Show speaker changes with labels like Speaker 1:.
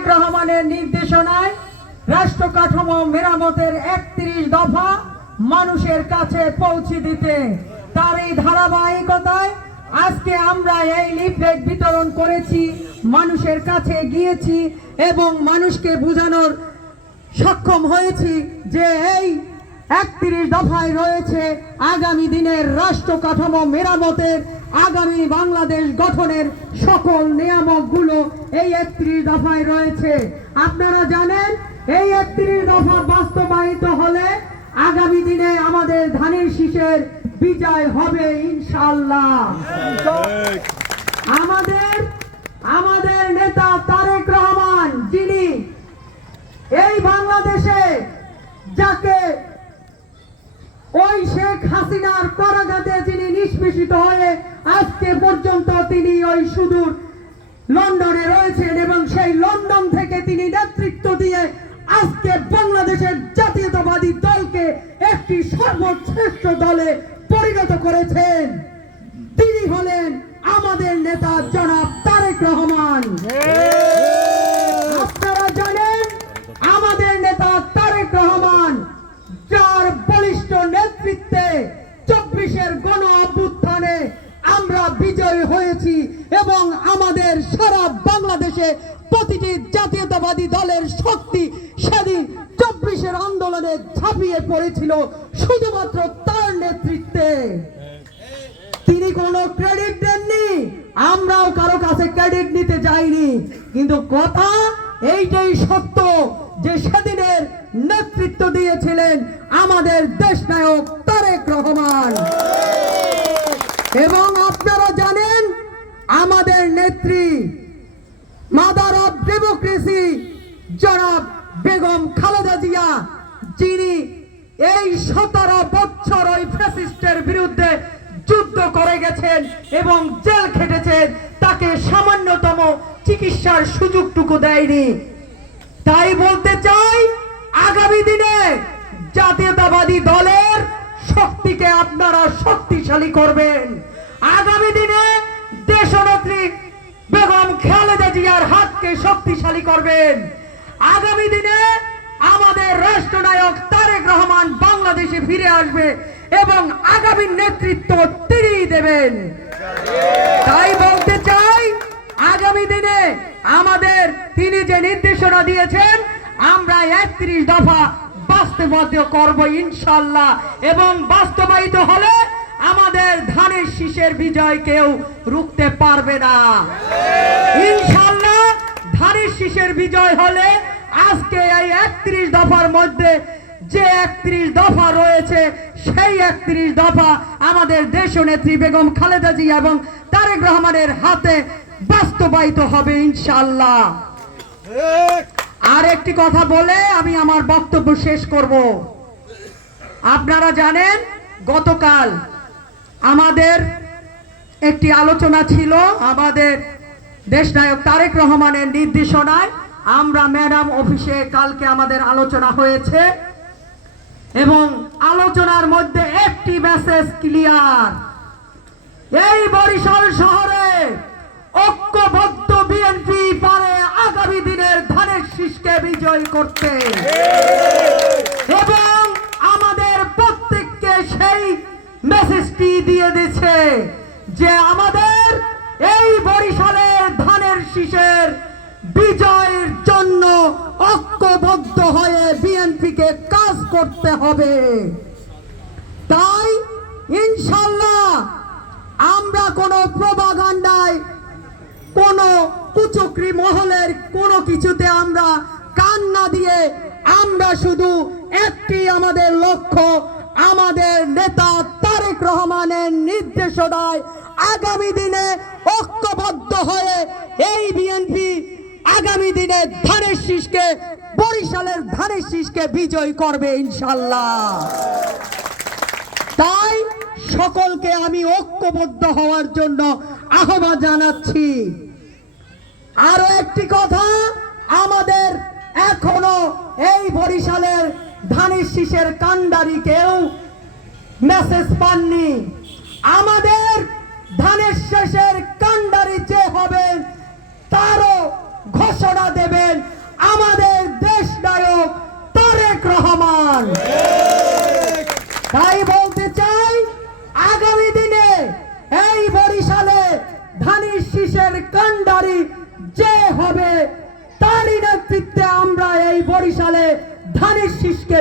Speaker 1: রহমানের নির্দেশনায় রাষ্ট্র কাঠামো মেরামতের একত্রিশ দফা মানুষের কাছে পৌঁছে দিতে তার এই ধারাবাহিকতায় আজকে আমরা এই লিফলেট বিতরণ করেছি, মানুষের কাছে গিয়েছি এবং মানুষকে বোঝানোর সক্ষম হয়েছি যে এই একত্রিশ দফায় রয়েছে আগামী দিনের রাষ্ট্র কাঠামো মেরামতের আগামী বাংলাদেশ গঠনের সকল নিয়ামকগুলো এই একত্রিশ দফায় রয়েছে। আপনারা জানেন, এই একত্রিশ দফা বাস্তবায়িত হলে আগামী দিনে আমাদের ধানের শীষের বিজয় হবে ইনশাল্লাহ আমাদের আমাদের নেতা তারেক রহমান যিনি এই বাংলাদেশে যাকে ওই শেখ হাসিনার করাঘাতে নিষ্পেষিত হয়ে আজকে পর্যন্ত তিনি ওই সুদূর লন্ডনে রয়েছেন এবং সেই লন্ডন থেকে তিনি নেতৃত্ব দিয়ে আজকে বাংলাদেশের জাতীয়তাবাদী দলকে একটি সর্বশ্রেষ্ঠ দলে পরিণত করেছেন। তিনি হলেন আমাদের নেতা জনাব তারেক রহমান। বিজয়ী হয়েছি এবং আমাদের সারা বাংলাদেশে প্রতিটি জাতীয়তাবাদী দলের শক্তি সেদিন চব্বিশের আন্দোলনে ঝাঁপিয়ে পড়েছিল শুধুমাত্র তার নেতৃত্বে। তিনি কোনো ক্রেডিট দেননি, আমরাও কারও কাছে ক্রেডিট নিতে যাইনি। কিন্তু কথা এইটাই সত্য যে সেদিনের নেতৃত্ব দিয়েছিলেন আমাদের দেশ নায়ক তারেক রহমান। এবং আপনারা জানেন আমাদের নেত্রী, মাদার অফ ডেমোক্রেসি, জনাব বেগম খালেদা জিয়া, যিনি এই সতেরো বছর ওই ফ্যাসিস্টের বিরুদ্ধে যুদ্ধ করে গেছেন এবং জেল খেটেছেন, তাকে সামান্যতম চিকিৎসার সুযোগটুকু দেয়নি। তাই বলতে চাই, আগামী দিনে জাতীয়তাবাদী দলের শক্তিকে আপনারা শক্তিশালী করবেন। আগামী দিনে দেশনেত্রী বেগম খালেদা জিয়ার হাতকে শক্তিশালী করবেন। আগামী দিনে আমাদের রাষ্ট্রনায়ক তারেক রহমান বাংলাদেশে ফিরে আসবে এবং আগামী নেতৃত্ব তিনিই দেবেন। তাই বলতে চাই, আগামী দিনে আমাদের তিনি যে নির্দেশনা দিয়েছেন, আমরা একত্রিশ দফা বাস্তবায়িত করব ইনশাল্লাহ এবং বাস্তবায়িত হলে আমাদের ধানের শীষের বিজয় কেউ রুখতে পারবে না। ইনশাল্লাহ ধানের শীষের বিজয় হলে আজকে এই একত্রিশ দফার মধ্যে যে একত্রিশ দফা রয়েছে, সেই একত্রিশ দফা আমাদের দেশ নেত্রী বেগম খালেদা জিয়া এবং তারেক রহমানের হাতে বাস্তবায়িত হবে ইনশাল্লাহ আর একটি কথা বলে আমি আমার বক্তব্য শেষ করব। আপনারা জানেন, গতকাল আমাদের একটি আলোচনা ছিল আমাদের দেশনায়ক তারেক রহমানের নির্দেশনায়। আমরা ম্যাডাম অফিসে কালকে আমাদের আলোচনা হয়েছে এবং আলোচনার মধ্যে একটি মেসেজ ক্লিয়ার। এই বরিশাল শহরে ঐক্যবদ্ধ বিএনপি পারে আগামী দিনের ধানের শীষকে বিজয় করতে। দিচ্ছে যে আমাদের এই বরিশালের ধানের শীষের বিজয়ের জন্য ঐক্যবদ্ধ হয়ে বিএনপিকে কাজ করতে হবে। তাই ইনশাল্লাহ আমরা কোনো প্রবাগান্ডায়, কোনো কুচক্রি মহলের কোনো কিছুতে আমরা কান না দিয়ে আমরা শুধু একটি আমাদের লক্ষ্য, আমাদের নেতা রহমানের নির্দেশনায় আগামী দিনে ঐক্যবদ্ধ হয়ে এই বিএনপি আগামী দিনে ধানের শীষকে, বরিশালের ধানের শীষকে বিজয় করবে ইনশাল্লাহ তাই সকলকে আমি ঐক্যবদ্ধ হওয়ার জন্য আহ্বান জানাচ্ছি। আরও একটি কথা, আমাদের এখনও এই বরিশালের ধানের শীষের কান্ডারি কেউ মেসেজ পাননি। আমাদের ধানের শেষের কান্ডারি যে হবেন তারও ঘোষণা দেবেন আমাদের দেশ নায়ক তারেক রহমান। তাই বলতে চাই, আগামী দিনে এই বরিশালে ধানের শীষের কান্ডারি যে হবে, তারই নেতৃত্বে আমরা এই বরিশালে ধানের শীষকে